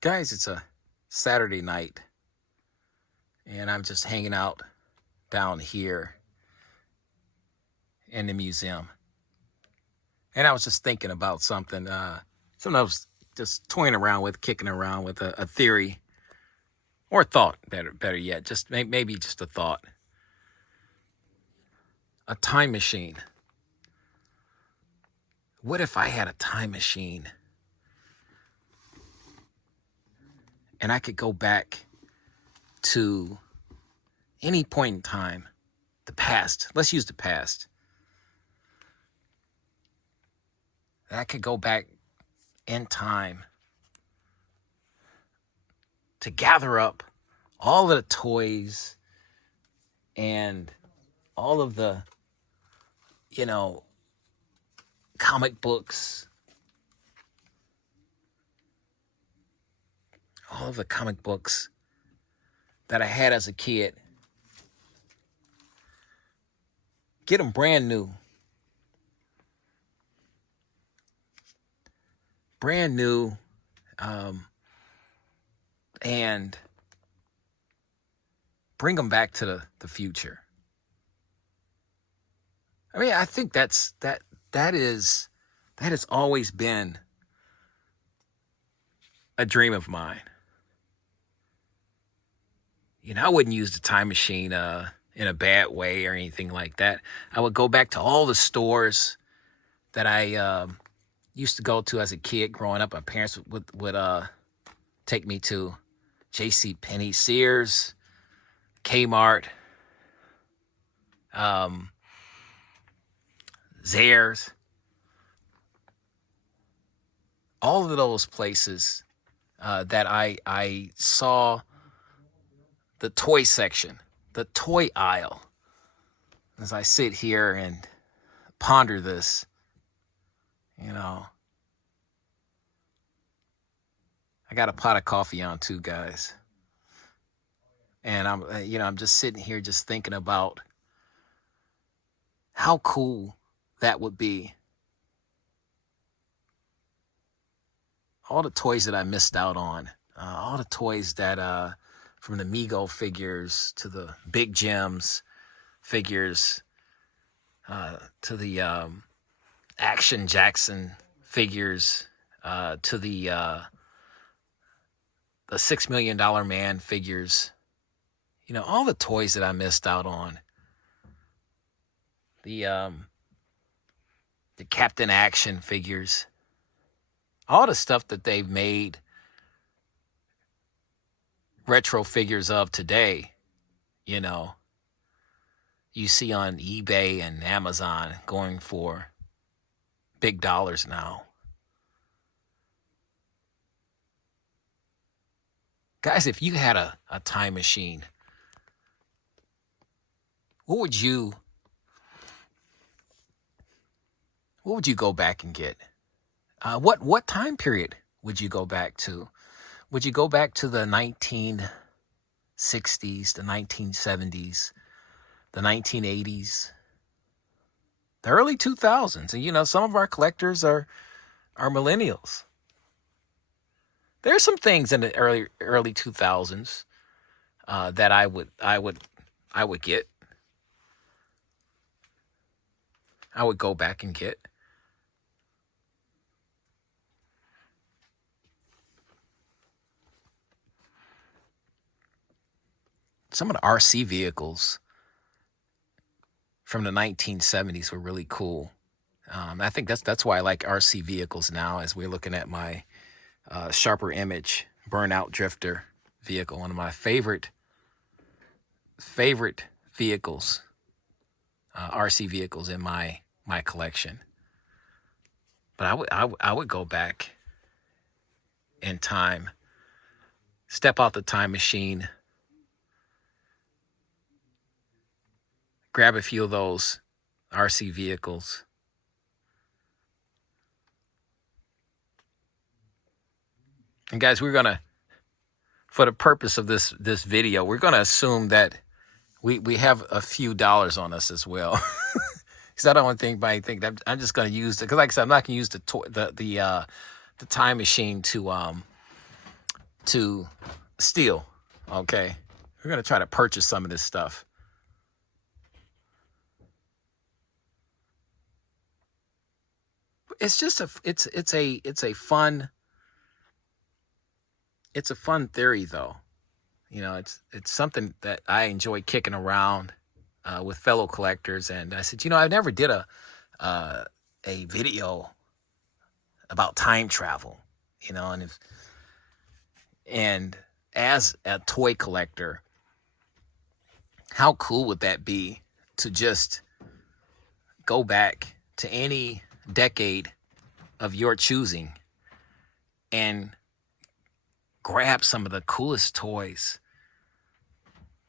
Guys, it's a Saturday night, and I'm just hanging out down here in the museum. And I was just thinking about something I was just toying around with, kicking around with a theory or a thought, better yet, just maybe just a thought. A time machine. What if I had a time machine and I could go back to any point in time, the past? Let's use the past. I could go back in time to gather up all of the toys and all of the, you know, comic books, all of the comic books that I had as a kid, get them brand new, um, and bring them back to the future. I mean, I think that has always been a dream of mine. You know, I wouldn't use the time machine in a bad way or anything like that. I would go back to all the stores that I used to go to as a kid growing up. My parents would take me to J.C. Penney, Sears, Kmart, um, Zayre's, all of those places that I saw the toy section, the toy aisle. As I sit here and ponder this, you know, I got a pot of coffee on too, guys. And I'm just sitting here just thinking about how cool that would be. All the toys that I missed out on, all the toys that, from the Mego figures to the Big Gems figures, to the Action Jackson figures, to the $6 Million Man figures. You know, all the toys that I missed out on. The Captain Action figures. All the stuff that they've made retro figures of today, you know, you see on eBay and Amazon going for big dollars now. Guys, if you had a time machine, what would you go back and get? What time period would you go back to? Would you go back to the 1960s, the 1970s, the 1980s, the early 2000s? And you know, some of our collectors are millennials. There's some things in the early 2000s that I would get. I would go back and get. Some of the RC vehicles from the 1970s were really cool. I think that's why I like RC vehicles now, as we're looking at my Sharper Image Burnout Drifter vehicle, one of my favorite vehicles, RC vehicles in my collection. But I would go back in time, step out the time machine, grab a few of those RC vehicles, and guys, we're gonna, for the purpose of this video, we're gonna assume that we have a few dollars on us as well, because I don't want anybody to think that I'm just gonna because like I said, I'm not gonna use the time machine to to steal. Okay, we're gonna try to purchase some of this stuff. It's just it's a fun theory though. You know, it's something that I enjoy kicking around with fellow collectors. And I said, you know, I never did a video about time travel. You know, and as a toy collector, how cool would that be to just go back to any decade of your choosing and grab some of the coolest toys,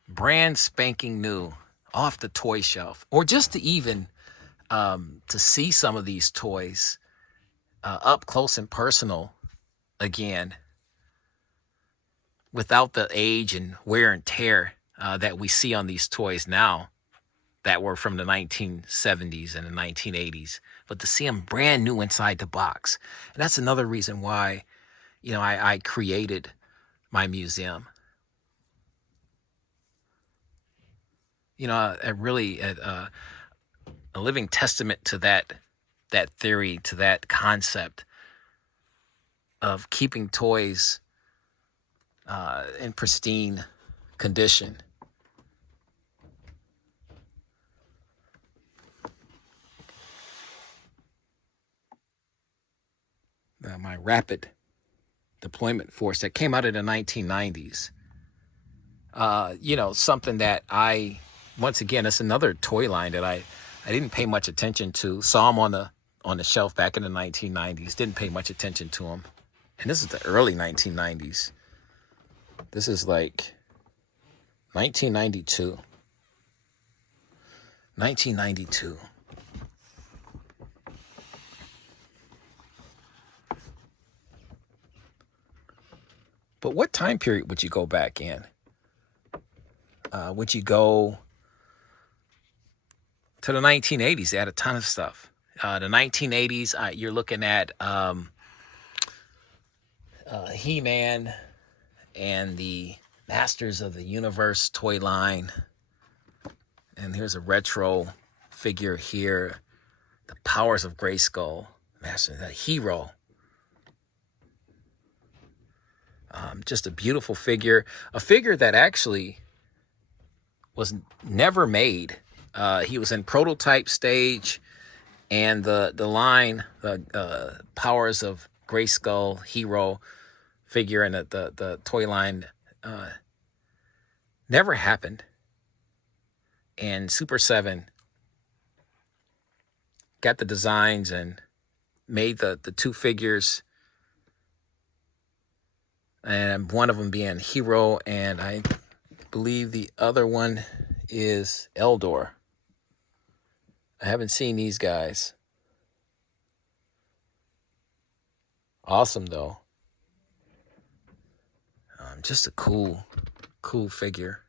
brand spanking new, off the toy shelf, or just to even to see some of these toys up close and personal again, without the age and wear and tear that we see on these toys now that were from the 1970s and the 1980s, but to see them brand new inside the box. And that's another reason why, you know, I created my museum. You know, a living testament to that theory, to that concept of keeping toys in pristine condition. My rapid deployment force that came out in the 1990s. You know, something that once again, it's another toy line that I didn't pay much attention to. Saw them on the shelf back in the 1990s. Didn't pay much attention to them. And this is the early 1990s. This is like 1992. 1992. But what time period would you go back in? Would you go to the 1980s? They had a ton of stuff. The 1980s, you're looking at He-Man and the Masters of the Universe toy line. And here's a retro figure here. The Powers of Grayskull. Master, the Hero. Just a beautiful figure. A figure that actually was never made. He was in prototype stage, and the line, the Powers of Grayskull Hero figure in the toy line never happened. And Super 7 got the designs and made the two figures, and one of them being Hero, and I believe the other one is Eldor. I haven't seen these guys. Awesome though. Just a cool figure.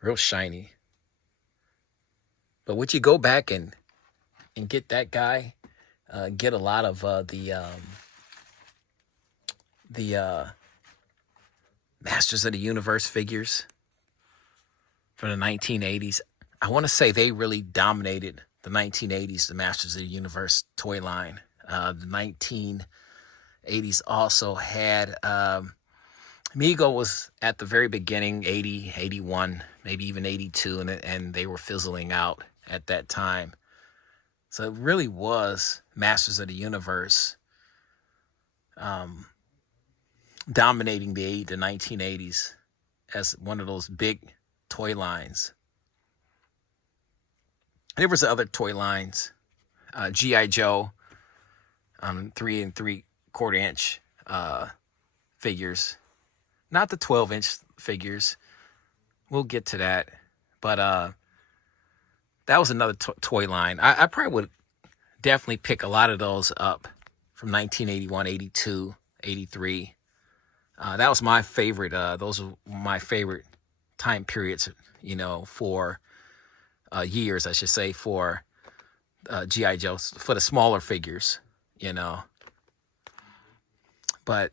Real shiny. But would you go back and get that guy? Get a lot of the Masters of the Universe figures from the 1980s. I want to say they really dominated the 1980s, the Masters of the Universe toy line. The 1980s also had Mego was at the very beginning, 80, 81, maybe even 82, and they were fizzling out at that time. So it really was Masters of the Universe dominating the 1980s as one of those big toy lines. There was other toy lines, G.I. Joe, 3 3/4 inch figures, not the 12-inch figures. We'll get to that, but that was another toy line. I probably would definitely pick a lot of those up from 1981, 82, 83. That was my favorite. Those are my favorite time periods, you know, for years, I should say, for G.I. Joe, for the smaller figures, you know. But,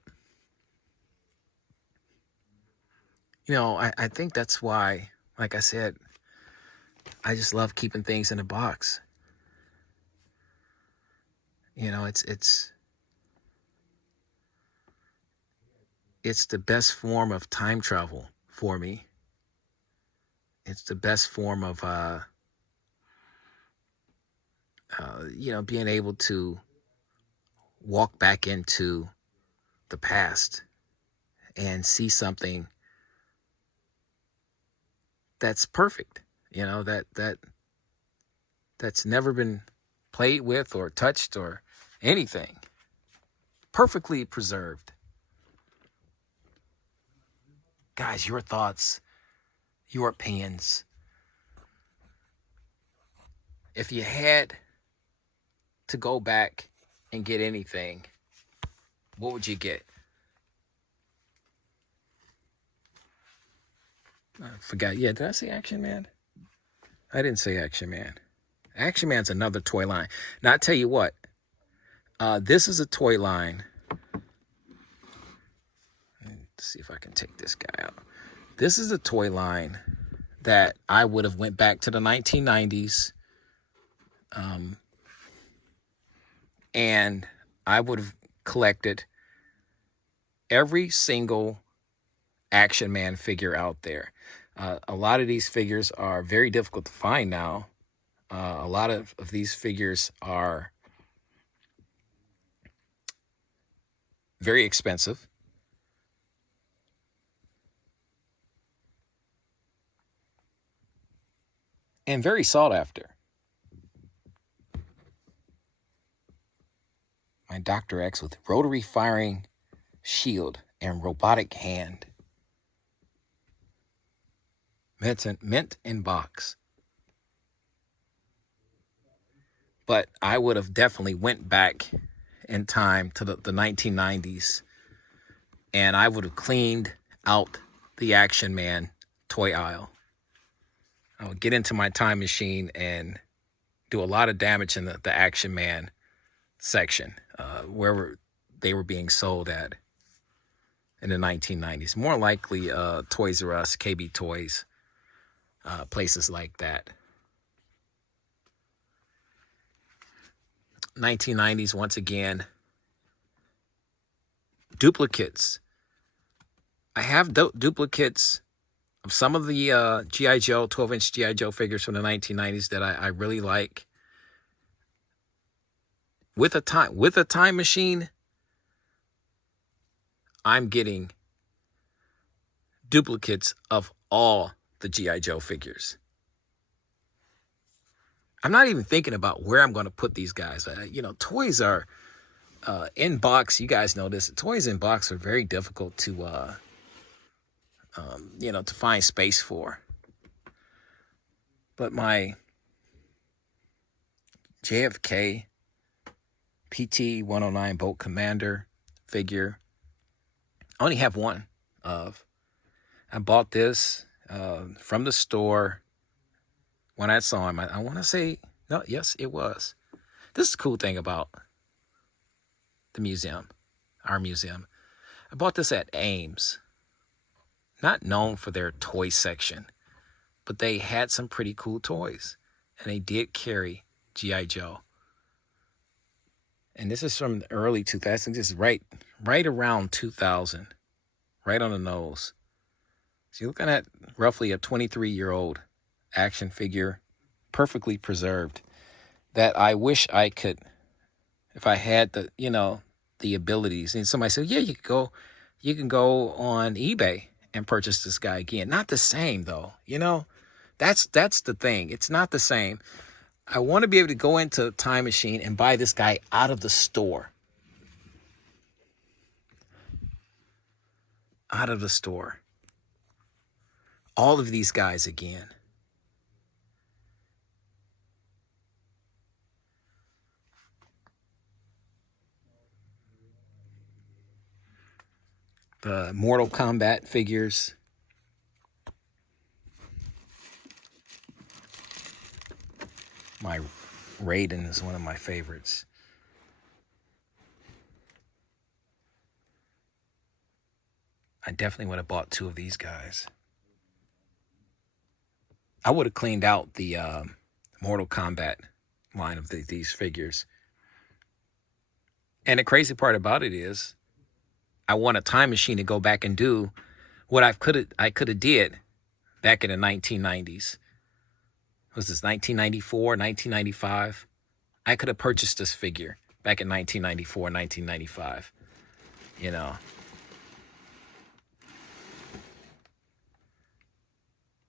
I think that's why, like I said, I just love keeping things in a box. It's the best form of time travel for me. It's the best form of being able to walk back into the past and see something that's perfect. That's never been played with or touched or anything. Perfectly preserved. Guys, your thoughts, your opinions. If you had to go back and get anything, what would you get? I forgot. Yeah, did I say Action Man? I didn't say Action Man. Action Man's another toy line. Now, I tell you what, this is a toy line. Let's see if I can take this guy out. This is a toy line that I would have went back to the 1990s, and I would have collected every single Action Man figure out there. A lot of these figures are very difficult to find now. A lot of these figures are very expensive. And very sought after. My Dr. X with rotary firing shield and robotic hand. Mint in box. But I would have definitely went back in time to the 1990s, and I would have cleaned out the Action Man toy aisle. I would get into my time machine and do a lot of damage in the Action Man section, wherever they were being sold at in the 1990s. More likely Toys R Us, KB Toys, places like that. 1990s, once again, duplicates. I have duplicates of some of the G.I. Joe, 12-inch G.I. Joe figures from the 1990s that I really like. With a time machine, I'm getting duplicates of all the G.I. Joe figures. I'm not even thinking about where I'm going to put these guys. Toys are in box. You guys know this. Toys in box are very difficult to to find space for. But my JFK PT-109 Boat Commander figure, I only have one of. I bought this from the store when I saw him. I want to say, no, yes, it was. This is the cool thing about the museum, our museum. I bought this at Ames. Not known for their toy section, but they had some pretty cool toys. And they did carry G.I. Joe. And this is from the early 2000s. This is right around 2000. Right on the nose. So you're looking at roughly a 23-year-old action figure, perfectly preserved, that I wish I could, if I had the abilities. And somebody said, yeah, you can go on eBay and purchase this guy again. Not the same though, That's the thing. It's not the same. I want to be able to go into a time machine and buy this guy out of the store. Out of the store. All of these guys again. The Mortal Kombat figures. My Raiden is one of my favorites. I definitely would have bought two of these guys. I would have cleaned out the Mortal Kombat line of these figures. And the crazy part about it is, I want a time machine to go back and do what I could have did back in the 1990s. Was this 1994, 1995? I could have purchased this figure back in 1994, 1995. You know.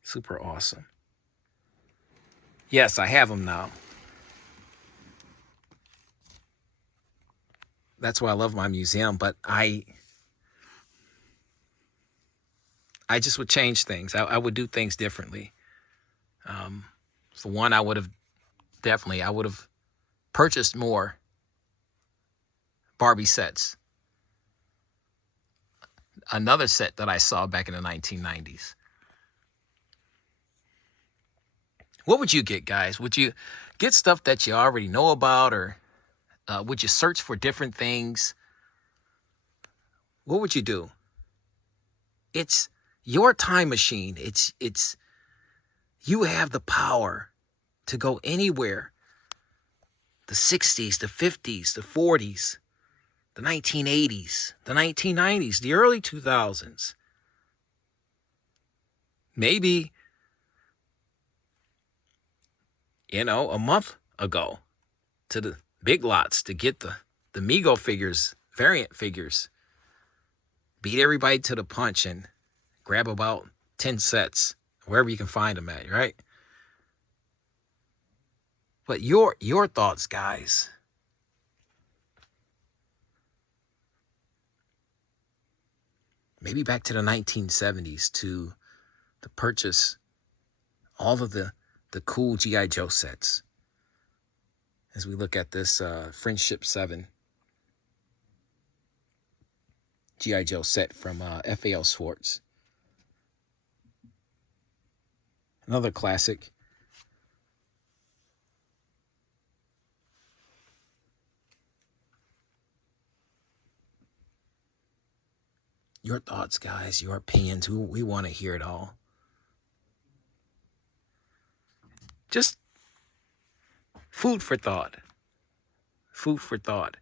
Super awesome. Yes, I have them now. That's why I love my museum, but I just would change things. I would do things differently. For one, I would have purchased more Barbie sets. Another set that I saw back in the 1990s. What would you get, guys? Would you get stuff that you already know about, or would you search for different things? What would you do? It's your time machine. It's you have the power to go anywhere. The 60s, the 50s, the 40s, the 1980s, the 1990s, the early 2000s. Maybe, a month ago to the big lots to get the Mego figures, variant figures. Beat everybody to the punch and grab about 10 sets, wherever you can find them at, right? But your thoughts, guys. Maybe back to the 1970s to purchase all of the cool G.I. Joe sets. As we look at this Friendship 7 G.I. Joe set from FAL Schwartz. Another classic. Your thoughts, guys, your opinions. We want to hear it all. Just food for thought. Food for thought.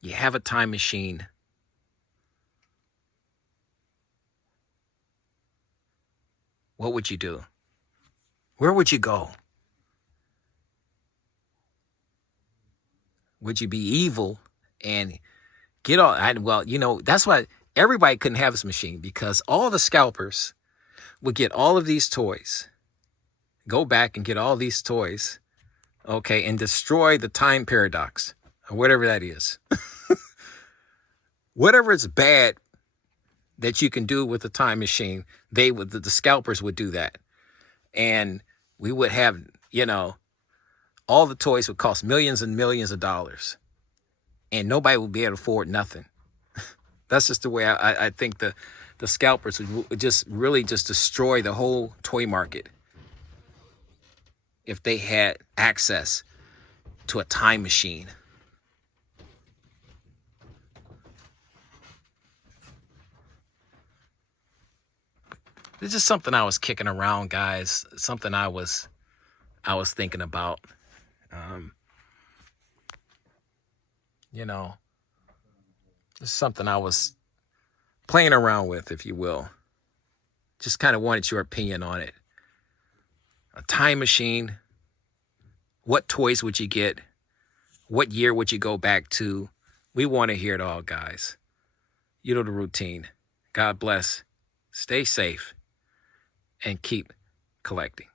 You have a time machine. What would you do? Where would you go? Would you be evil and get all? That's why everybody couldn't have this machine, because all the scalpers would get all of these toys, go back and get all these toys, okay, and destroy the time paradox or whatever that is. Whatever is bad that you can do with the time machine, the scalpers would do that. And we would have, all the toys would cost millions and millions of dollars. And nobody would be able to afford nothing. That's just the way I think the scalpers would just really just destroy the whole toy market if they had access to a time machine. This is something I was kicking around, guys. Something I was thinking about. This is something I was playing around with, if you will. Just kind of wanted your opinion on it. A time machine. What toys would you get? What year would you go back to? We want to hear it all, guys. You know the routine. God bless. Stay safe. And keep collecting.